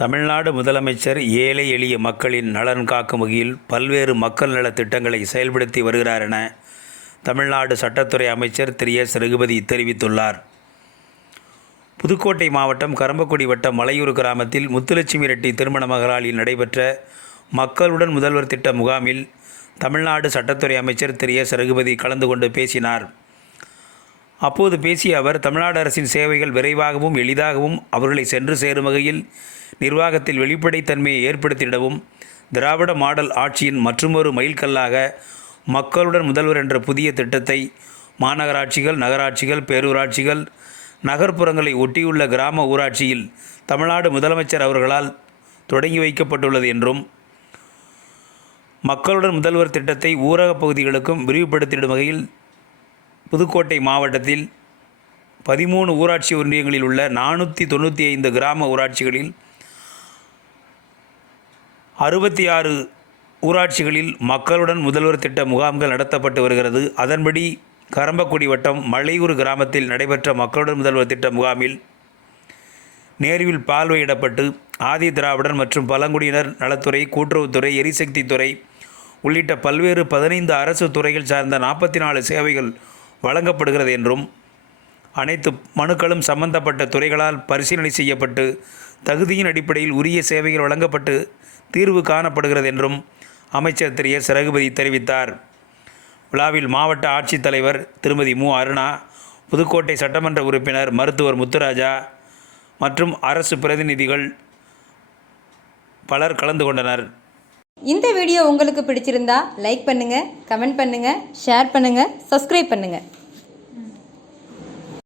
தமிழ்நாடு முதலமைச்சர் ஏழை எளிய மக்களின் நலன் காக்கும் வகையில் பல்வேறு மக்கள் நலத் திட்டங்களை செயல்படுத்தி வருகிறார் என தமிழ்நாடு சட்டத்துறை அமைச்சர் திரு எஸ். ரகுபதி தெரிவித்துள்ளார். புதுக்கோட்டை மாவட்டம் கரம்பக்குடி வட்டம் மலையூர் கிராமத்தில் முத்துலட்சுமி ரெட்டி திருமண மகளாலில் நடைபெற்ற மக்களுடன் முதல்வர் திட்ட முகாமில் தமிழ்நாடு சட்டத்துறை அமைச்சர் திரு எஸ். ரகுபதி கலந்து கொண்டு பேசினார். அப்போது பேசிய அவர் தமிழ்நாடு அரசின் சேவைகள் விரைவாகவும் எளிதாகவும் அவர்களை சென்று சேரும் வகையில் நிர்வாகத்தில் வெளிப்படைத்தன்மையை ஏற்படுத்திடவும் திராவிட மாடல் ஆட்சியின் மற்றுமொரு மைல்கல்லாக மக்களுடன் முதல்வர் என்ற புதிய திட்டத்தை மாநகராட்சிகள் நகராட்சிகள் பேரூராட்சிகள் நகர்ப்புறங்களை ஒட்டியுள்ள கிராம ஊராட்சியில் தமிழ்நாடு முதலமைச்சர் அவர்களால் தொடங்கி வைக்கப்பட்டுள்ளது என்றும் மக்களுடன் முதல்வர் திட்டத்தை ஊரகப் பகுதிகளுக்கும் விரிவுபடுத்திடும் வகையில் புதுக்கோட்டை மாவட்டத்தில் பதிமூணு ஊராட்சி ஒன்றியங்களில் உள்ள நானூற்றி தொண்ணூற்றி ஐந்து கிராம ஊராட்சிகளில் அறுபத்தி ஆறு ஊராட்சிகளில் மக்களுடன் முதல்வர் திட்ட முகாம்கள் நடத்தப்பட்டு வருகிறது. அதன்படி கரம்பக்குடி வட்டம் மலையூர் கிராமத்தில் நடைபெற்ற மக்களுடன் முதல்வர் திட்ட முகாமில் நேருவில் பார்வையிடப்பட்டு ஆதி திராவிடர் மற்றும் பழங்குடியினர் நலத்துறை கூட்டுறவுத்துறை எரிசக்தித்துறை உள்ளிட்ட பல்வேறு பதினைந்து அரசு துறைகள் சார்ந்த நாற்பத்தி நாலு சேவைகள் வழங்கப்படுகிறது என்றும் அனைத்து மனுக்களும் சம்பந்தப்பட்ட துறைகளால் பரிசீலனை செய்யப்பட்டு தகுதியின் அடிப்படையில் உரிய சேவைகள் வழங்கப்பட்டு தீர்வு காணப்படுகிறது என்றும் அமைச்சர் திரு எஸ். ரகுபதி தெரிவித்தார். விழாவில் மாவட்ட ஆட்சித்தலைவர் திருமதி மு. அருணா புதுக்கோட்டை சட்டமன்ற உறுப்பினர் மருத்துவர் முத்துராஜா மற்றும் அரசு பிரதிநிதிகள் பலர் கலந்து கொண்டனர். இந்த வீடியோ உங்களுக்கு பிடிச்சிருந்தா லைக் பண்ணுங்கள் கமெண்ட் பண்ணுங்கள் ஷேர் பண்ணுங்கள் சப்ஸ்கிரைப் பண்ணுங்கள்